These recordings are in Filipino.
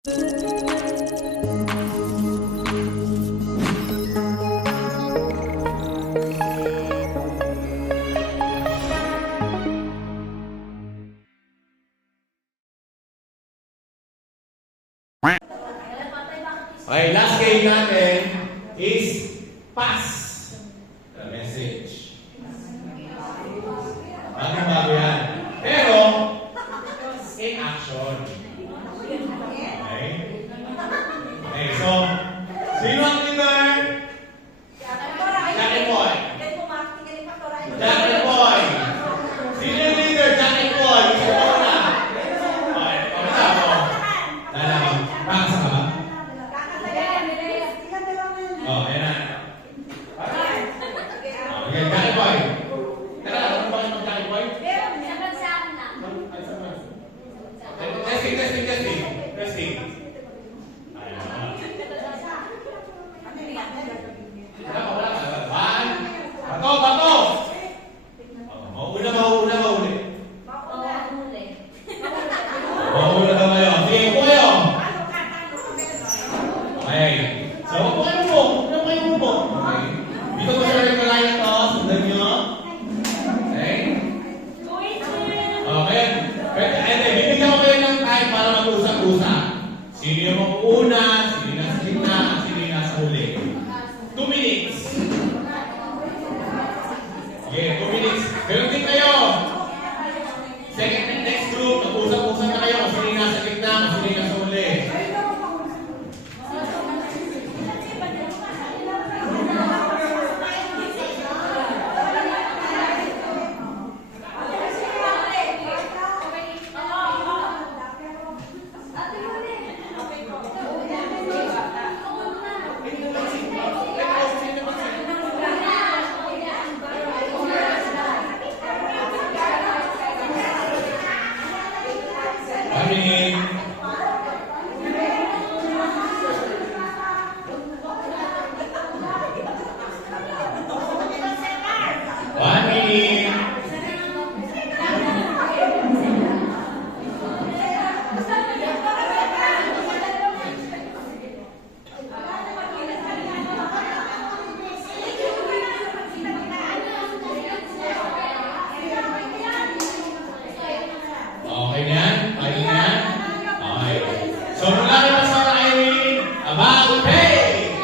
Okay, last game natin is pass the message. Bago yan. Pero, in action. Okay? Okay, so, sino ang leader? Jack and Boy. Jack and Boy. Sino yung leader? Jack and Boy. Gusto ko na. Okay, pamita mo. Lalaman. Pakasa ka ba? Oh, ayan na. Okay, Jack and Boy. Tara, ano ba yung Jack and Boy? Testing. Wala ka. Bato! Mauna. Mauna ka kayo. Sige, upo kayo. Okay. So, upo kayo mo. Okay. Dito ko siya rin malayan to. Sundan nyo. Okay. Okay. Bibigyan ko kayo ng time para mag-usap-usap. Sino yung mag-uuna, sino yung nasa gitna, sino yung nasa huli. 2 minutes. Okay, 2 minutes. Pero din kayo. Next group, mag-usap-usap na kayo kung sino yung nasa gitna, kung sino yung nasa huli. Okay yan? Okay. So, mula naman sa Irene, about pace.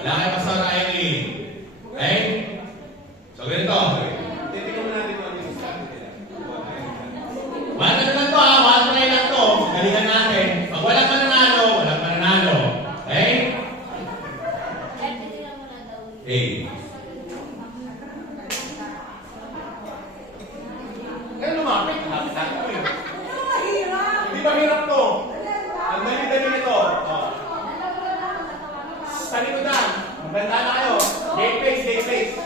Wala kayo sa Irene. Okay? So, ganito. Titignan mo natin kung ano yung sasabi nila. One lang to ha. One try lang to. Galingan natin. Pag walang mananalo. Okay? Hey. Kaya lumapit, lapit ko eh. Hindi ba hirap to? Ang dali-dali nito. Sa likodan. Maganda na kayo. Gate face.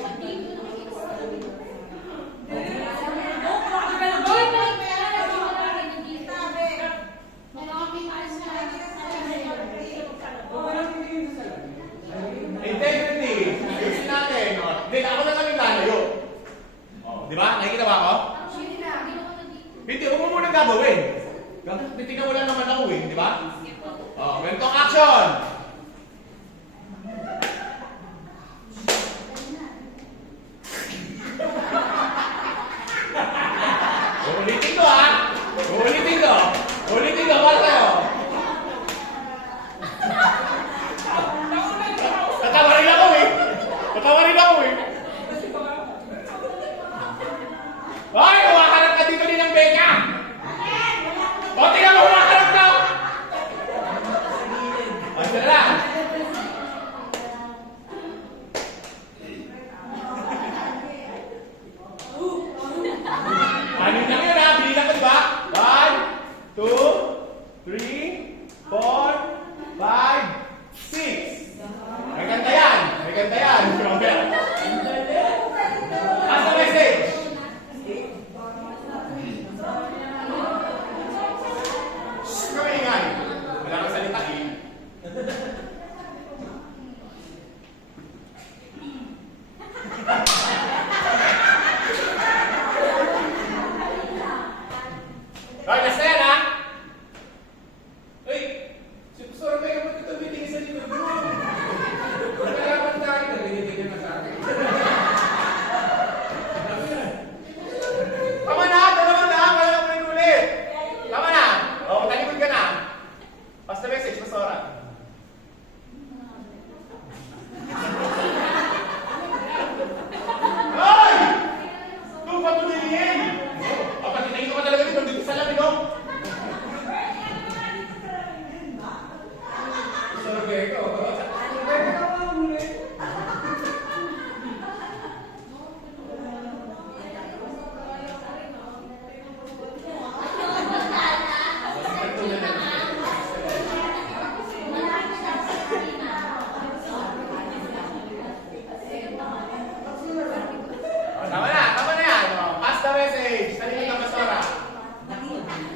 Integrity. Ayusin natin. Hindi, ako na lang yung lalayo. Di ba? Nakikita ba ako? Hindi, huwag mo muna gagawin. Titignan mo lang naman ako eh, di ba? Ganitong action! Ulitin ko ha! Ulitin ko, para sa'yo! Tatawarin ako eh! Ay! Humakarap ka dito din ng beka! O, tingnan mo, humakarap ka! O, sila na!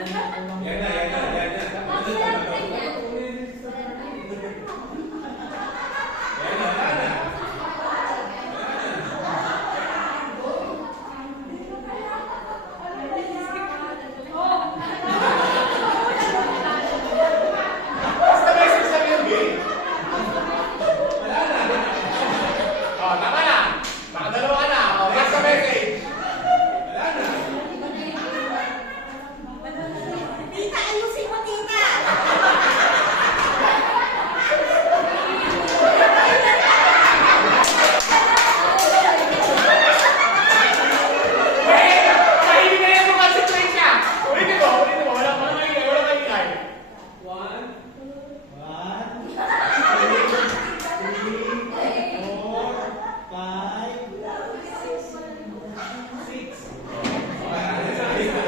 Yan na, yan na, yan na. Tita, ayusin mo, tita!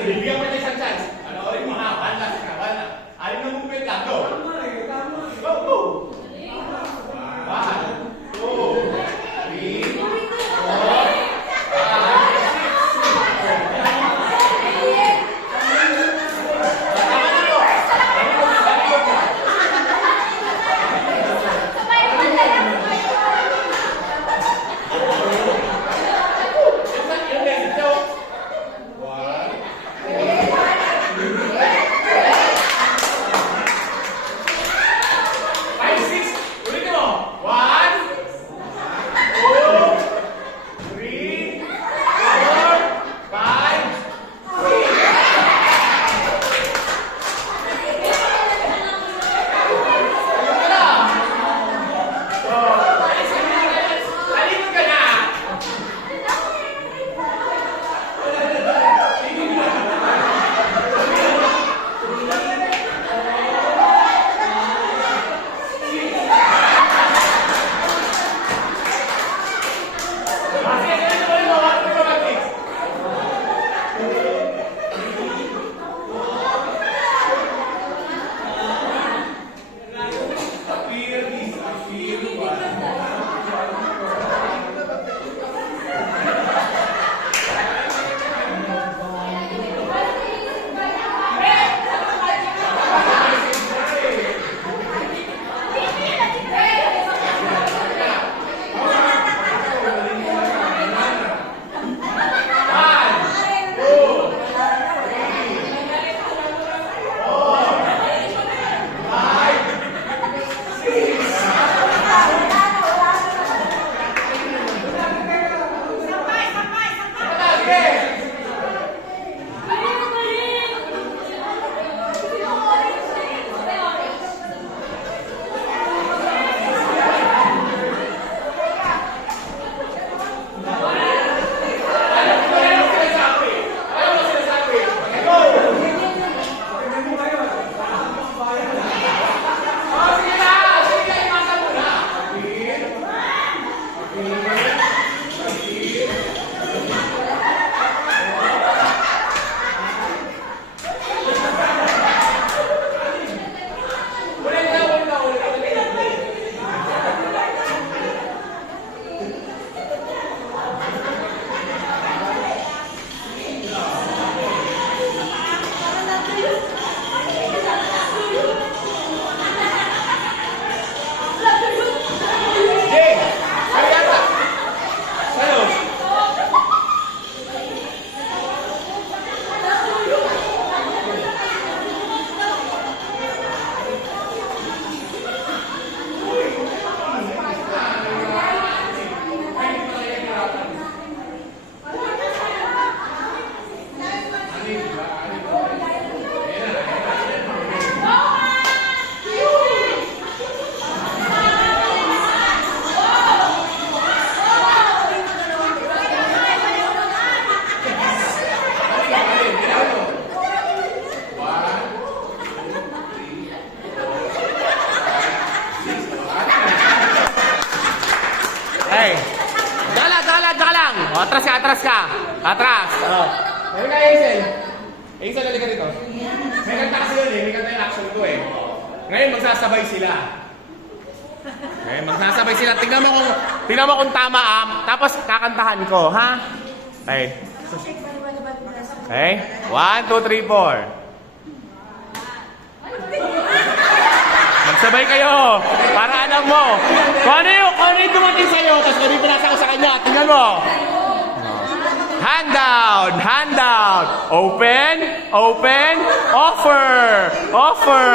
Bibigyan mo na isang chance. Panoorin mo ha. One last ka. One last. Alim na movement lang. Go. Go, go. 1, 2, 3, 4, 5, 6. Ulitin mo. 1, 2, 3, 4, 5, 6. Talikod ka na. Hey. Tsaka lang. O, atras ka, atras ka. Atras. O. Ano ka, Hazel? Hazel, halika dito. May kanta kasi yun eh. May kanta yung action ko eh. Ngayon, magsasabay sila. Okay, magsasabay sila. Tingnan mo kung tama tapos kakantahan ko, ha? Okay. Okay? 1, 2, 3, 4. Sabay kayo. Para alam mo. Kung ano yung dumating sa'yo, tapos kung ano yung pinasa ko sa kanya, tingnan mo. Hand down, hand down. Open, open, offer, offer.